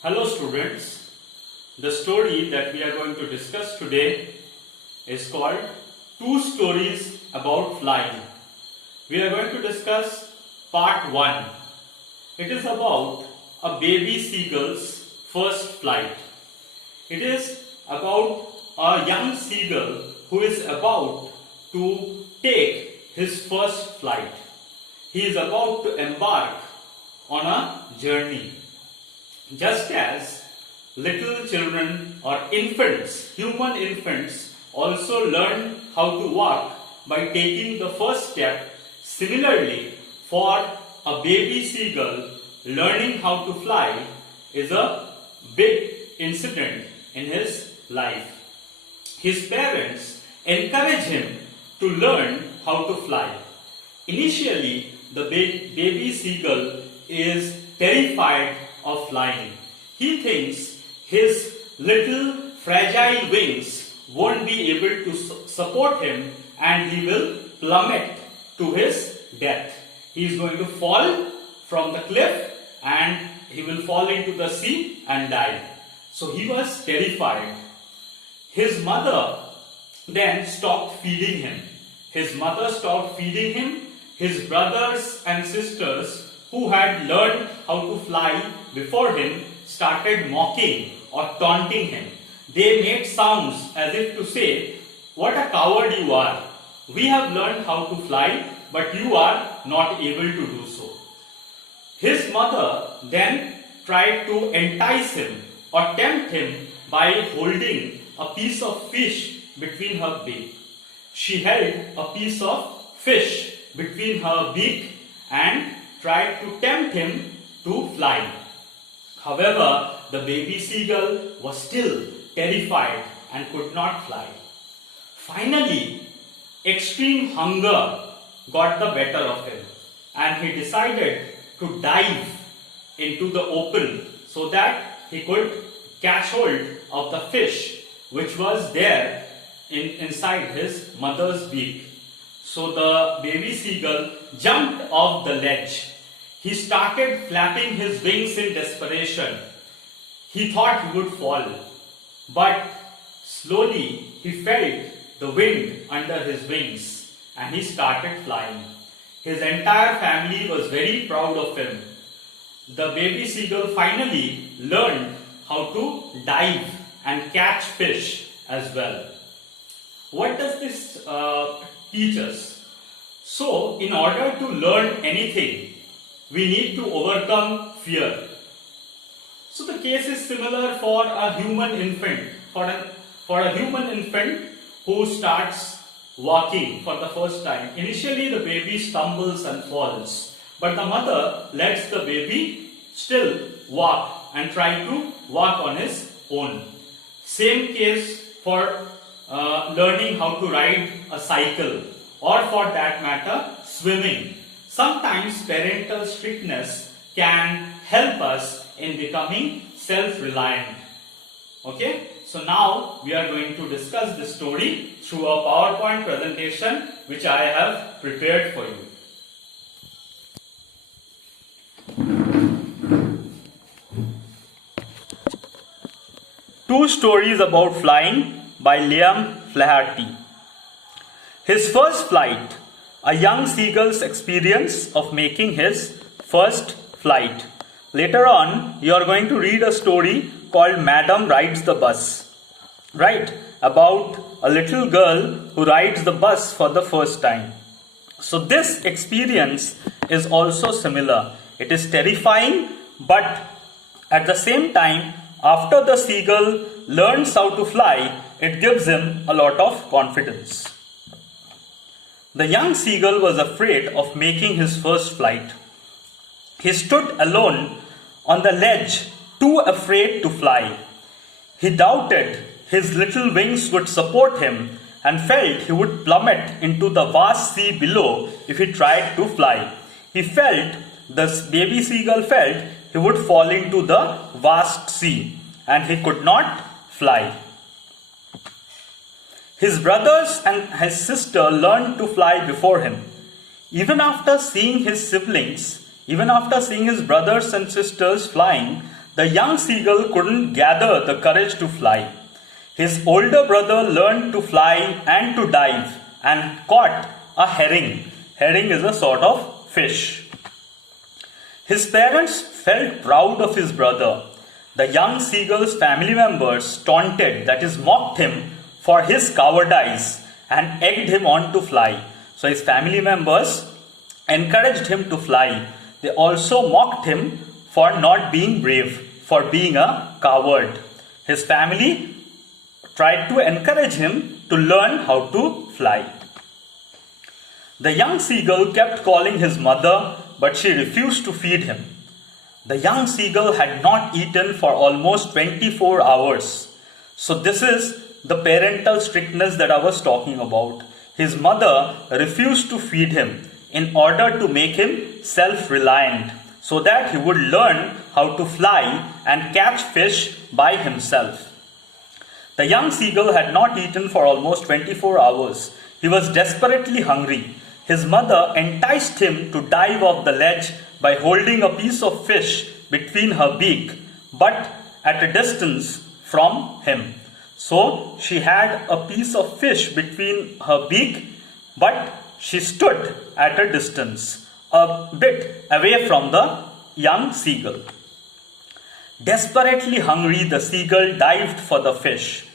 Hello students, the story that we are going to discuss today is called Two Stories About Flying. We are going to discuss part 1. It is about a baby seagull's first flight. It is about a young seagull who is about to take his first flight. He is about to embark on a journey. Just as little children or infants, human infants, also learn how to walk by taking the first step, similarly, for a baby seagull, learning how to fly is a big incident in his life. His parents encourage him to learn how to fly. Initially, the baby seagull is terrified of flying. He thinks his little fragile wings won't be able to support him and he will plummet to his death. He is going to fall from the cliff and he will fall into the sea and die. So he was terrified. His mother then stopped feeding him. His mother stopped feeding him. His brothers and sisters who had learned how to fly before him started mocking or taunting him. They made sounds as if to say, "What a coward you are. We have learned how to fly, but you are not able to do so." His mother then tried to entice him or tempt him by holding a piece of fish between her beak. She held a piece of fish between her beak and tried to tempt him to fly. However, the baby seagull was still terrified and could not fly. Finally, extreme hunger got the better of him and he decided to dive into the open so that he could catch hold of the fish which was there inside his mother's beak. So the baby seagull jumped off the ledge. He started flapping his wings in desperation. He thought he would fall, but slowly he felt the wind under his wings and he started flying. His entire family was very proud of him. The baby seagull finally learned how to dive and catch fish as well. What does this teach us? So, in order to learn anything, we need to overcome fear. So the case is similar for a human infant. For a human infant who starts walking for the first time. Initially the baby stumbles and falls. But the mother lets the baby still walk and try to walk on his own. Same case for learning how to ride a cycle or for that matter swimming. Sometimes parental strictness can help us in becoming self-reliant. Okay, so now we are going to discuss this story through a PowerPoint presentation which I have prepared for you. Two Stories About Flying by Liam Flaherty. His first flight, a young seagull's experience of making his first flight. Later on, you are going to read a story called Madam Rides the Bus, right? About a little girl who rides the bus for the first time. So this experience is also similar. It is terrifying, but at the same time, after the seagull learns how to fly, it gives him a lot of confidence. The young seagull was afraid of making his first flight. He stood alone on the ledge, too afraid to fly. He doubted his little wings would support him and felt he would plummet into the vast sea below if he tried to fly. The baby seagull felt he would fall into the vast sea and he could not fly. His brothers and his sister learned to fly before him. Even after seeing his brothers and sisters flying, the young seagull couldn't gather the courage to fly. His older brother learned to fly and to dive and caught a herring. Herring is a sort of fish. His parents felt proud of his brother. The young seagull's family members taunted, that is, mocked him for his cowardice and egged him on to fly. So his family members encouraged him to fly. They also mocked him for not being brave, for being a coward. His family tried to encourage him to learn how to fly. The young seagull kept calling his mother, but she refused to feed him. The young seagull had not eaten for almost 24 hours. So this is the parental strictness that I was talking about. His mother refused to feed him in order to make him self-reliant, so that he would learn how to fly and catch fish by himself. The young seagull had not eaten for almost 24 hours. He was desperately hungry. His mother enticed him to dive off the ledge by holding a piece of fish between her beak, but at a distance from him. So she had a piece of fish between her beak, but she stood at a distance, a bit away from the young seagull. Desperately hungry, the seagull dived for the fish.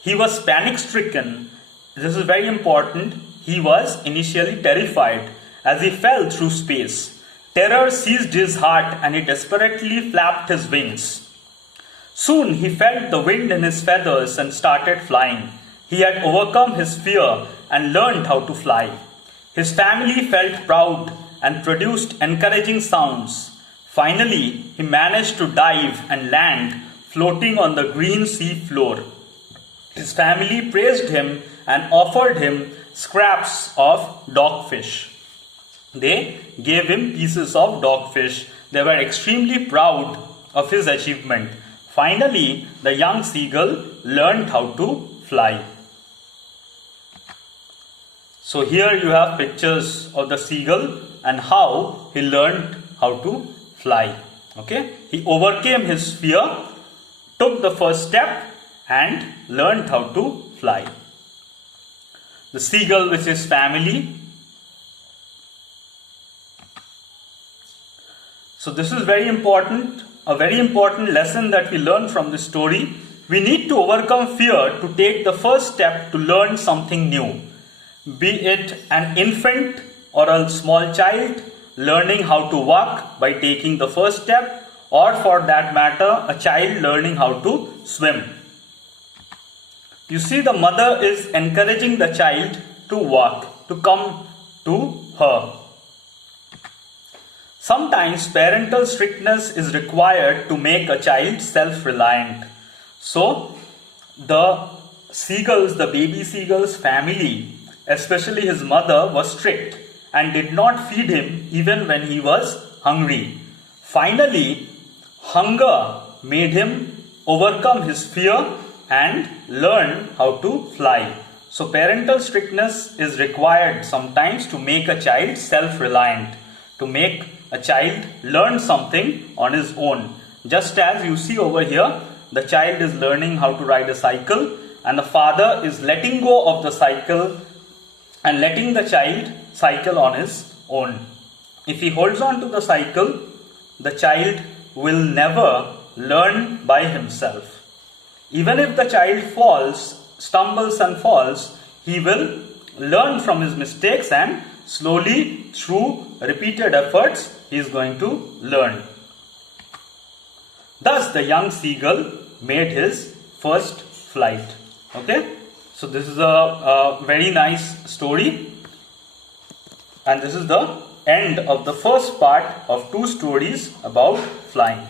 He was panic-stricken. This is very important. He was initially terrified as he fell through space. Terror seized his heart and he desperately flapped his wings. Soon he felt the wind in his feathers and started flying. He had overcome his fear and learned how to fly. His family felt proud and produced encouraging sounds. Finally, he managed to dive and land, floating on the green sea floor. His family praised him and offered him scraps of dogfish. They gave him pieces of dogfish. They were extremely proud of his achievement. Finally, the young seagull learned how to fly. So here you have pictures of the seagull and how he learned how to fly. Okay, he overcame his fear, took the first step and learned how to fly. The seagull with his family. So this is very important, a very important lesson that we learn from this story. We need to overcome fear to take the first step to learn something new. Be it an infant or a small child learning how to walk by taking the first step, or for that matter, a child learning how to swim. You see, the mother is encouraging the child to walk, to come to her. Sometimes parental strictness is required to make a child self-reliant. So, the baby seagull's family, especially his mother, was strict and did not feed him even when he was hungry. Finally, hunger made him overcome his fear and learn how to fly. So parental strictness is required sometimes to make a child self-reliant, to make a child learn something on his own. Just as you see over here, the child is learning how to ride a cycle and the father is letting go of the cycle and letting the child cycle on his own. If he holds on to the cycle, the child will never learn by himself. Even if the child stumbles and falls, he will learn from his mistakes and slowly, through repeated efforts, he is going to learn. Thus, the young seagull made his first flight. Okay, so this is a very nice story, and this is the end of the first part of 2 stories about flying.